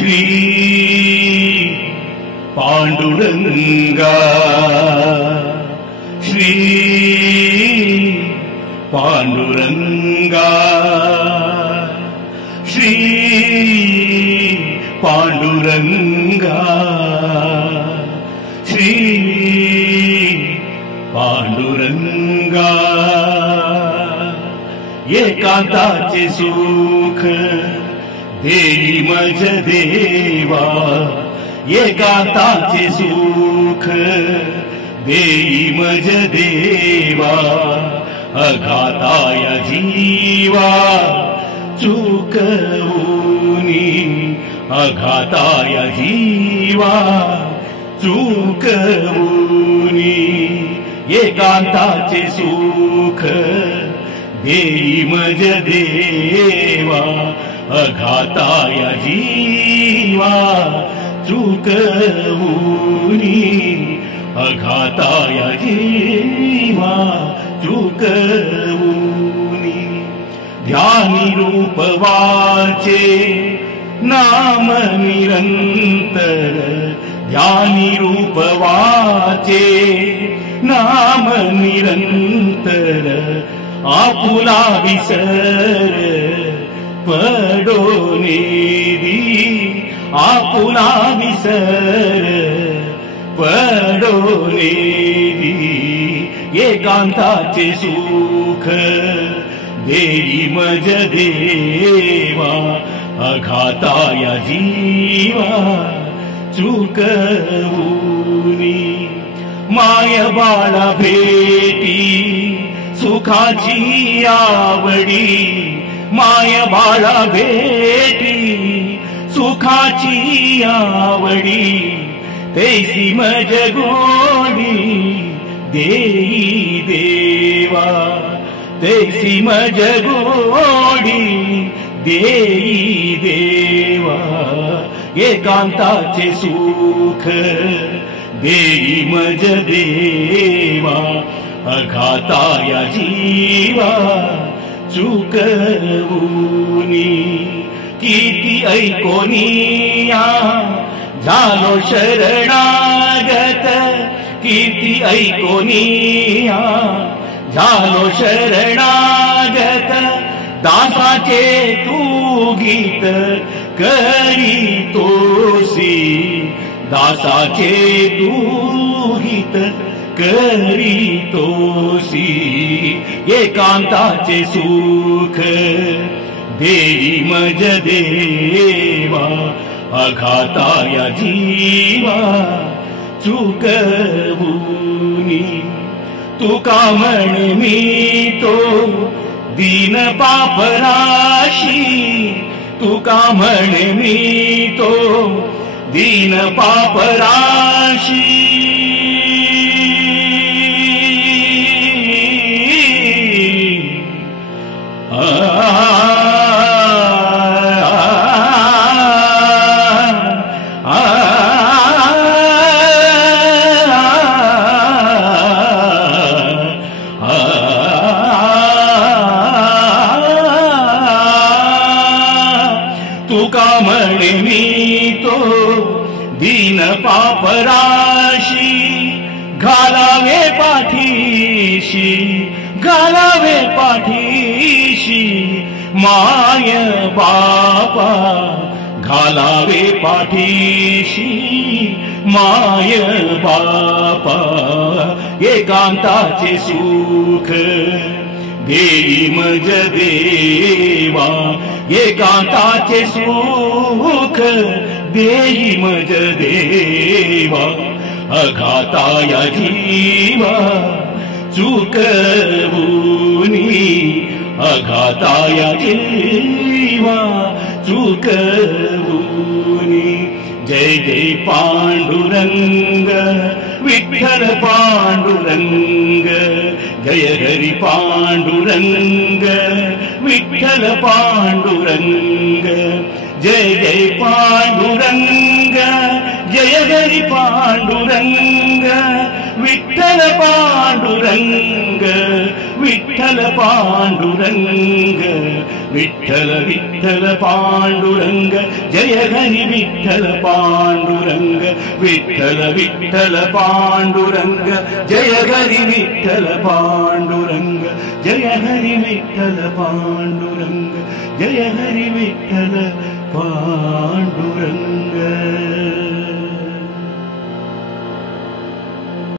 श्री पांडुरंगा श्री पांडुरंगा श्री पांडुरंगा श्री पांडुरंगा एकांताचे सुख देई मज देवा एकांताचे सुख देई मज देवा अघाताय जीवा चुकवूनी अघाताय जीवा चुकवूनी एकांताचे सुख देई मज देवा अघाताय जीवा चुकवूनी अघाताय जीवा चुकवूनी ध्यानी रूप वाचे नाम निरंतर ध्यानी रूप वाचे नाम निरंतर आपुला विसर पडोनेदी आपुला विसर पडोनेदी एकांताचे सुख देई मज देवा अघाताय जीवा चुकवूनी माय बाळा भेटी सुखाची आवडी माय बाळा भेटी सुखाची आवडी तैसी मज गोडी देई देवा तैसी मज गोडी देई देवा एकांताचे सुख देई मज देवा अघाताय जीवा चुकवूनी किती ऐकोनिया झालो शरणागत किती ऐकोनिया झालो शरणागत दासाचे तू गीत करीतोसी दासाचे तू गीत करीतोसी एकांताचे सुख देई मज देवा अघाताय जीवा चुकवूनी तुका म्हण मी तो दीन पापराशी तुका म्हण मी तो दीन पापराशी तुका म्हणे मी तो दीन पापराशी घालावे पाठीशी घालावे पाठीशी माय बापा घालावे पाठीशी माय बापा एकांताचे सुख देई मज देवा एकांताचे सुख देई मज देवा अघाताय जीवा चुकवूनी अघाताय जीवा चुकवूनी जय जय पांडुरंग विठ्ठल पांडुरंग जय हरी पांडुरंग विठ्ठल पांडुरंग जय जय पांडुरंग जय हरी पांडुरंग विठ्ठल पांडुरंग विठ्ठल पांडुरंग विठ्ठल विठ्ठल पांडुरंग जय हरी विठ्ठल पांडुरंग विठ्ठल विठ्ठल पांडुरंग जय हरी विठ्ठल पांडुरंग जय हरी विठ्ठल पांडुरंग जय हरी विठ्ठल पांडुरंग।